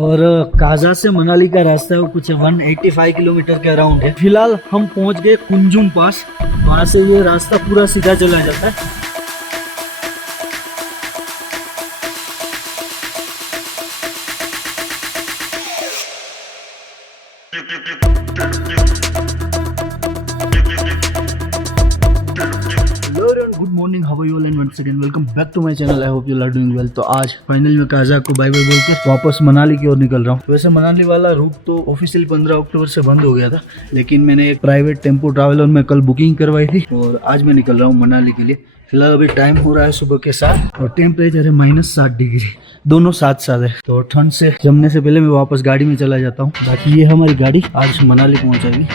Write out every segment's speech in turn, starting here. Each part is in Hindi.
और काजा से मनाली का रास्ता है वो कुछ 185 किलोमीटर के अराउंड है। फिलहाल हम पहुंच गए कुंजुम पास, वहां से ये रास्ता पूरा सीधा चला जाता है। Good morning, how are you all and once again welcome back to my channel. I hope you are doing well. तो आज फाइनली मैं काजा को बाय बाय बोलकर वापस मनाली की ओर निकल रहा हूँ। वैसे मनाली वाला रूट तो ऑफिशियल 15 अक्टूबर से बंद हो गया था, लेकिन मैंने एक प्राइवेट टेम्पो ट्रैवलर में कल बुकिंग करवाई थी और आज मैं निकल रहा हूँ मनाली के लिए। फिलहाल अभी टाइम हो रहा है सुबह के 7 और टेम्परेचर है -7 डिग्री, दोनों साथ साथ है। तो ठंड से जमने से पहले मैं वापस गाड़ी में चला जाता हूँ। बाकी ये हमारी गाड़ी आज मनाली पहुँचाएगी।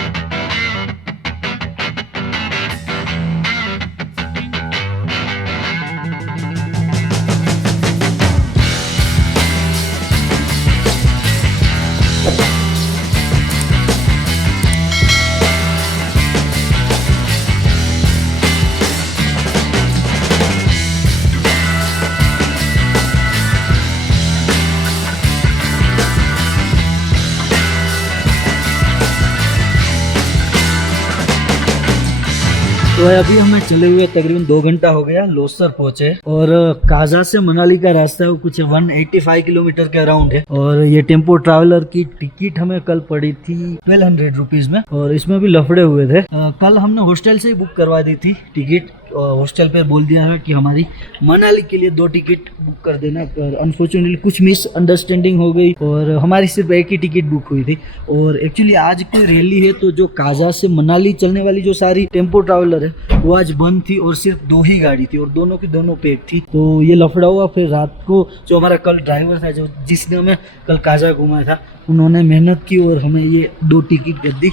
तो अभी हमें चले हुए तकरीबन 2 घंटा हो गया, लोसर पहुंचे और काजा से मनाली का रास्ता है वो कुछ 185 किलोमीटर के अराउंड है। और ये टेम्पो ट्रैवलर की टिकट हमें कल पड़ी थी 1200 रुपीज में और इसमें भी लफड़े हुए थे। कल हमने हॉस्टल से ही बुक करवा दी थी टिकट। हॉस्टल पे बोल दिया है कि हमारी मनाली के लिए 2 टिकट बुक कर देना, पर अनफॉर्चुनेटली कुछ मिसअंडरस्टैंडिंग हो गई और हमारी सिर्फ एक ही टिकट बुक हुई थी। और एक्चुअली आज की रैली है, तो जो काजा से मनाली चलने वाली जो सारी टेम्पो ट्रैवलर है वो आज बंद थी और सिर्फ 2 ही गाड़ी थी और दोनों की दोनों पैक थी। तो ये लफड़ा हुआ। फिर रात को जो हमारा कल ड्राइवर था, जो जिसने हमें कल काजा घुमाया था, उन्होंने मेहनत की और हमें ये 2 टिकट कर दी।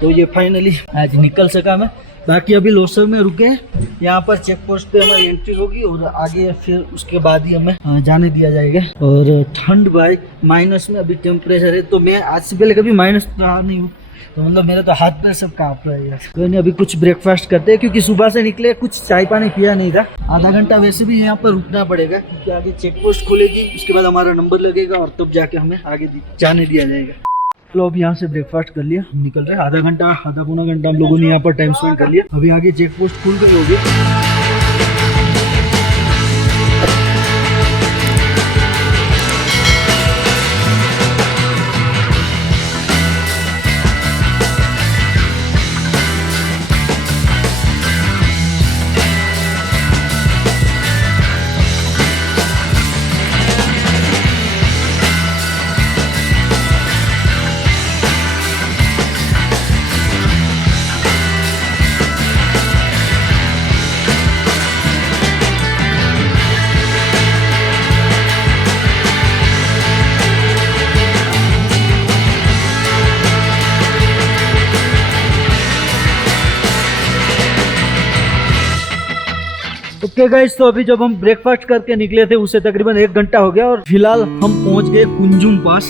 तो ये फाइनली आज निकल सका मैं। बाकी अभी लोसर में रुके हैं, यहाँ पर चेक पोस्ट पे हमारी एंट्री होगी और आगे फिर उसके बाद ही हमें जाने दिया जाएगा। और ठंड भाई माइनस में अभी टेम्परेचर है, तो मैं आज से पहले कभी माइनस रहा नहीं हूँ, तो मतलब मेरा तो हाथ पैर सब कांप रहा है यार। तो नहीं, अभी कुछ ब्रेकफास्ट करते हैं क्योंकि सुबह से निकले, कुछ चाय पानी पिया नहीं था। आधा घंटा वैसे भी यहाँ पर रुकना पड़ेगा क्योंकि आगे चेक पोस्ट खुलेगी, उसके बाद हमारा नंबर लगेगा और तब जाके हमें आगे जाने दिया जाएगा। तो अब यहाँ से ब्रेकफास्ट कर लिया, हम निकल रहे हैं। आधा पौना घंटा हम लोगों ने यहाँ पर टाइम स्पेंड कर लिया। अभी आगे चेक पोस्ट खुल गई होगी। ओके गाइस, तो अभी जब हम ब्रेकफास्ट करके निकले थे उसे तकरीबन 1 घंटा हो गया और फिलहाल हम पहुंच गए कुंजुम पास।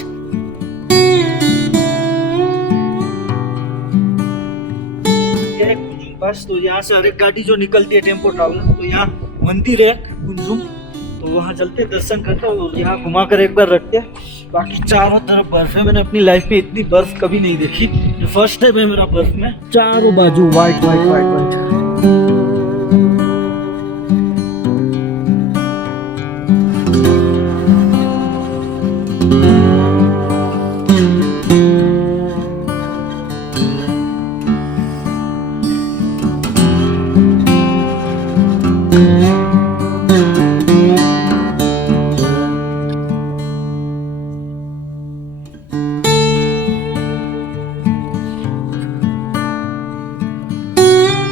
ये है कुंजुम पास। तो यहाँ से हर एक गाड़ी जो निकलती है टेम्पो ट्रैवलर, तो यहाँ मंदिर है कुंजुम, तो वहाँ चलते दर्शन करते और यहाँ घुमा कर एक बार रखते हैं। बाकी चारों तरफ बर्फ है, मैंने अपनी लाइफ में इतनी बर्फ कभी नहीं देखी, फर्स्ट टाइम है मेरा बर्फ में। चारों बाजू व्हाइट व्हाइट व्हाइट व्हाइट।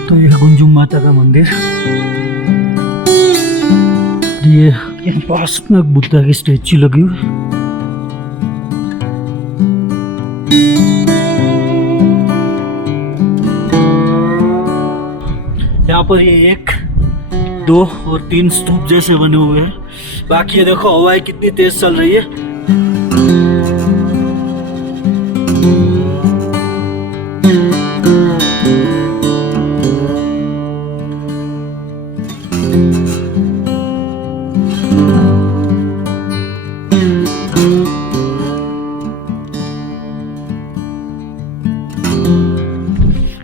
तो ये कुंजुम माता का मंदिर, ये पास में बुद्धा की स्टैचू लगी हुई। यहाँ पर ये 1, 2 और 3 स्तूप जैसे बने हुए हैं। बाकी ये देखो हवाएं कितनी तेज चल रही है।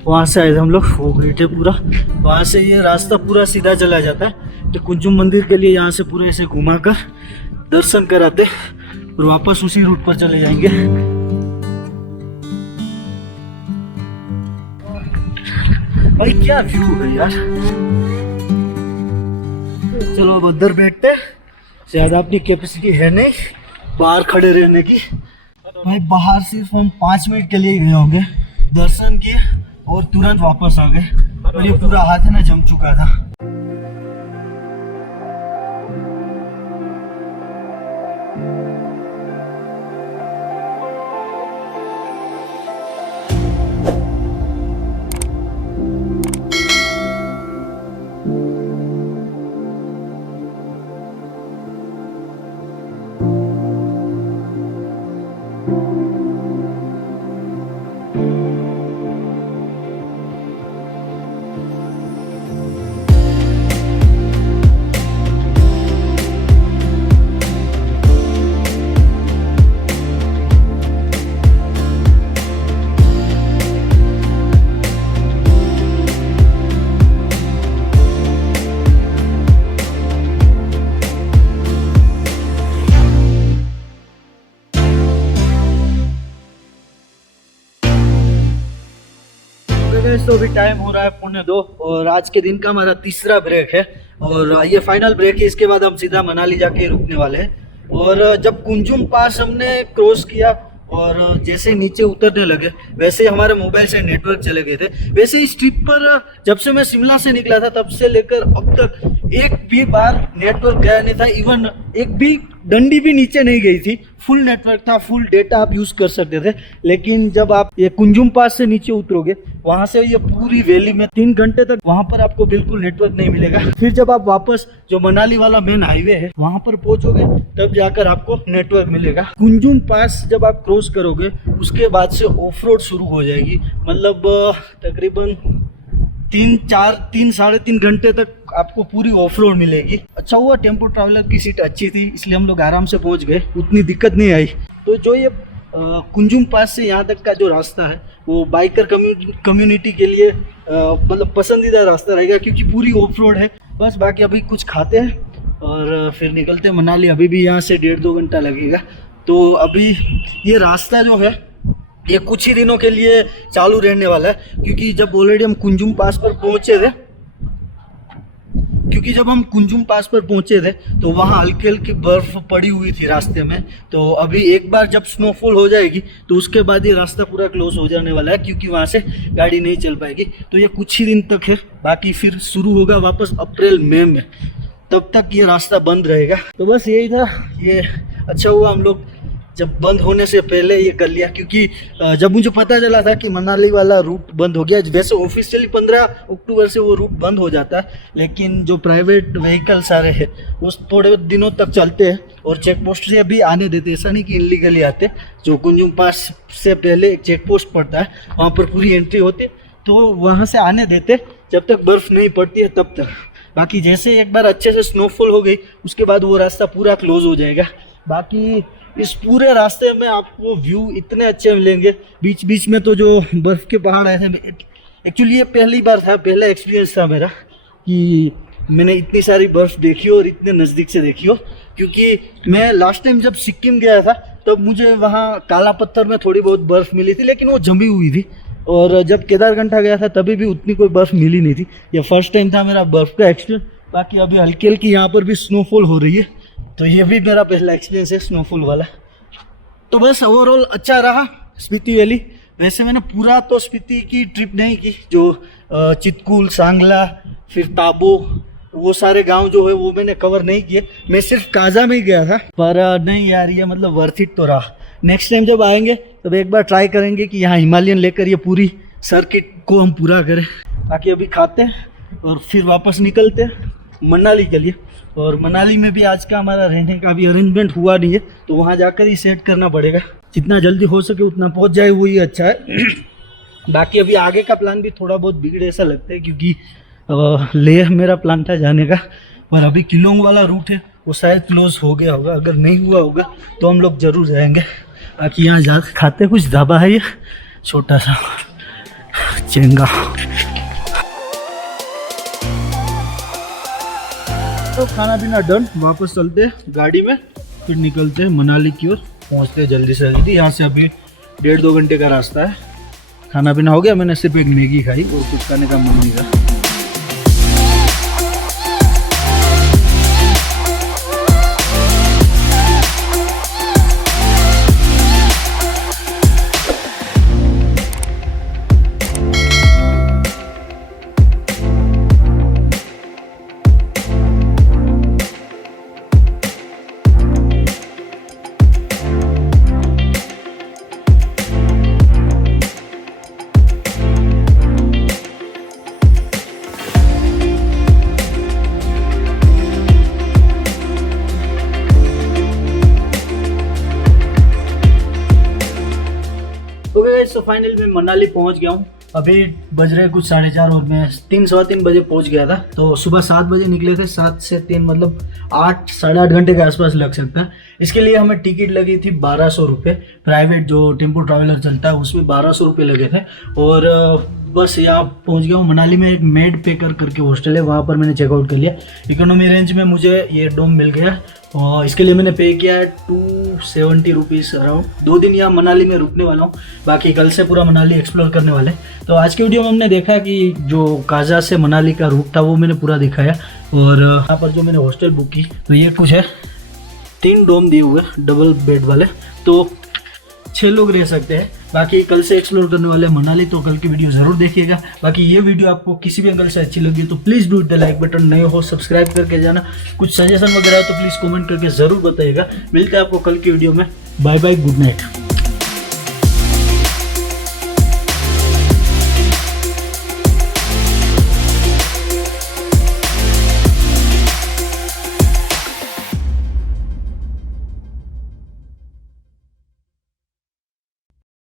वहाँ से आए थे हम लोग, वो गेट है पूरा, वहाँ से ये रास्ता पूरा सीधा चला जाता है। तो कुंजुम मंदिर के लिए यहाँ से पूरे ऐसे घुमा कर दर्शन कराते और वापस उसी रूट पर चले जाएंगे। भाई क्या व्यू है यार। चलो अब अंदर बैठते, ज्यादा अपनी कैपेसिटी है नहीं बाहर खड़े रहने की। भाई बाहर सिर्फ हम 5 मिनट के लिए गए होंगे, दर्शन किए और तुरंत वापस आ गए और ये पूरा हाथ है ना जम चुका था। तो अभी टाइम हो रहा है 1:45 और आज के दिन का हमारा तीसरा ब्रेक है और ये फाइनल ब्रेक है। इसके बाद हम सीधा मनाली जाके रुकने वाले हैं। और जब कुंजुम पास हमने क्रॉस किया और जैसे नीचे उतरने लगे वैसे हमारे मोबाइल से नेटवर्क चले गए थे। वैसे इस ट्रिप पर जब से मैं शिमला से निकला था तब से लेकर अब तक एक भी बार नेटवर्क गया नहीं था, इवन एक भी डंडी भी नीचे नहीं गई थी। फुल नेटवर्क था, फुल डेटा आप यूज कर सकते थे। लेकिन जब आप ये कुंजुम पास से नीचे उतरोगे वहां से ये पूरी वैली में 3 घंटे तक वहां पर आपको बिल्कुल नेटवर्क नहीं मिलेगा। फिर जब आप वापस जो मनाली वाला मेन हाईवे है वहां पर पहुंचोगे तब जाकर आपको नेटवर्क मिलेगा। कुंजुम पास जब आप क्रॉस करोगे उसके बाद से ऑफ रोड शुरू हो जाएगी। मतलब तकरीबन 3-3.5 घंटे तक आपको पूरी ऑफ रोड मिलेगी। अच्छा हुआ टेम्पो ट्रैवलर की सीट अच्छी थी इसलिए हम लोग आराम से पहुंच गए, उतनी दिक्कत नहीं आई। तो जो ये कुंजुम पास से यहाँ तक का जो रास्ता है वो बाइकर कम्युनिटी के लिए मतलब पसंदीदा रास्ता रहेगा क्योंकि पूरी ऑफ रोड है। बस बाकी अभी कुछ खाते हैं और फिर निकलते हैं मनाली। अभी भी यहाँ से 1.5-2 घंटा लगेगा। तो अभी ये रास्ता जो है ये कुछ ही दिनों के लिए चालू रहने वाला है क्योंकि जब ऑलरेडी हम कुंजुम पास पर पहुंचे थे तो वहाँ हल्की हल्की बर्फ पड़ी हुई थी रास्ते में। तो अभी एक बार जब स्नोफॉल हो जाएगी तो उसके बाद ये रास्ता पूरा क्लोज हो जाने वाला है क्योंकि वहाँ से गाड़ी नहीं चल पाएगी। तो ये कुछ ही दिन तक है, बाकी फिर शुरू होगा वापस अप्रैल मई में, तब तक ये रास्ता बंद रहेगा। तो बस यही था। ये अच्छा हुआ हम लोग जब बंद होने से पहले ये कर लिया क्योंकि जब मुझे पता चला था कि मनाली वाला रूट बंद हो गया, वैसे ऑफिशियली 15 अक्टूबर से वो रूट बंद हो जाता है लेकिन जो प्राइवेट व्हीकल सारे हैं वो थोड़े दिनों तक चलते हैं और चेक पोस्ट से भी आने देते, ऐसा नहीं कि इलीगली आते। जो कुंजुम पास से पहले एक चेक पोस्ट पड़ता है वहाँ पर पूरी एंट्री होती है तो वहाँ से आने देते जब तक बर्फ़ नहीं पड़ती है तब तक। बाकी जैसे एक बार अच्छे से स्नोफॉल हो गई उसके बाद वो रास्ता पूरा क्लोज हो जाएगा। बाकी इस पूरे रास्ते में आपको व्यू इतने अच्छे मिलेंगे, बीच बीच में तो जो बर्फ़ के पहाड़ आए थे। एक्चुअली ये पहली बार था, पहला एक्सपीरियंस था मेरा कि मैंने इतनी सारी बर्फ़ देखी और इतने नज़दीक से देखी हो। क्योंकि मैं लास्ट टाइम जब सिक्किम गया था तब मुझे वहाँ काला पत्थर में थोड़ी बहुत बर्फ़ मिली थी लेकिन वो जमी हुई थी, और जब केदारकंठा गया था तभी भी उतनी कोई बर्फ़ मिली नहीं थी। ये फर्स्ट टाइम था मेरा बर्फ़ का एक्सपीरियंस। बाकी अभी हल्की हल्की यहाँ पर भी स्नोफॉल हो रही है तो ये भी मेरा पहला एक्सपीरियंस है स्नोफॉल वाला। तो बस ओवरऑल अच्छा रहा स्पीति वैली। वैसे मैंने पूरा तो स्पीति की ट्रिप नहीं की, जो चितकुल, सांगला, फिर ताबो, वो सारे गांव जो है वो मैंने कवर नहीं किए। मैं सिर्फ काजा में ही गया था, पर नहीं यार ये मतलब वर्थ इट तो रहा। नेक्स्ट टाइम जब आएंगे तब एक बार ट्राई करेंगे कि यहाँ हिमालयन लेकर ये पूरी सर्किट को हम पूरा करें। बाकी अभी खाते हैं और फिर वापस निकलते हैं मनाली के लिए। और मनाली में भी आज का हमारा रहने का भी अरेंजमेंट हुआ नहीं है तो वहाँ जाकर ही सेट करना पड़ेगा। जितना जल्दी हो सके उतना पहुँच जाए वही अच्छा है। बाकी अभी आगे का प्लान भी थोड़ा बहुत बिगड़े ऐसा लगता है क्योंकि लेह मेरा प्लान था जाने का, पर अभी किलोंग वाला रूट है वो शायद क्लोज हो गया होगा। अगर नहीं हुआ होगा तो हम लोग ज़रूर जाएंगे। बाकी यहाँ जा खाते कुछ ढाबा है ये छोटा सा चेंगा। तो खाना पीना डन, वापस चलते हैं गाड़ी में, फिर निकलते हैं मनाली की ओर, पहुँचते हैं जल्दी से जल्दी। यहाँ से अभी 1.5-2 घंटे का रास्ता है। खाना पीना हो गया, मैंने सिर्फ एक मैगी खाई और कुछ खाने का मन नहीं था। तो फाइनल में मनाली पहुंच गया हूँ। अभी बज रहे कुछ 4:30 और मैं 3-3:15 बजे पहुंच गया था। तो सुबह 7 बजे निकले थे, 7 से 3 मतलब 8-8.5 घंटे के आसपास लग सकता है। इसके लिए हमें टिकट लगी थी 1200 रुपये। प्राइवेट जो टेम्पो ट्रैवलर चलता है उसमें 1200 रुपये लगे थे। और बस यहाँ पहुँच गया हूँ। मनाली में एक मेड पेकर करके हॉस्टल है, वहाँ पर मैंने चेकआउट कर लिया। इकोनॉमी रेंज में मुझे ये डोम मिल गया और इसके लिए मैंने पे किया है 270 रुपीज़ अराउंड। 2 दिन यहाँ मनाली में रुकने वाला हूँ, बाकी कल से पूरा मनाली एक्सप्लोर करने वाले। तो आज की वीडियो में हमने देखा कि जो काजा से मनाली का रूट था वो मैंने पूरा दिखाया। और यहाँ पर जो मैंने हॉस्टल बुक की तो ये कुछ है, 3 डोम दिए हुए डबल बेड वाले, तो 6 लोग रह सकते हैं। बाकी कल से एक्सप्लोर करने वाले मनाली, तो कल की वीडियो जरूर देखिएगा। बाकी ये वीडियो आपको किसी भी एंगल से अच्छी लगी तो please do the like button, नए हो सब्सक्राइब करके जाना। कुछ सजेशन वगैरह हो तो प्लीज़ कमेंट करके ज़रूर बताइएगा। मिलते हैं आपको कल की वीडियो में। Bye bye, good night.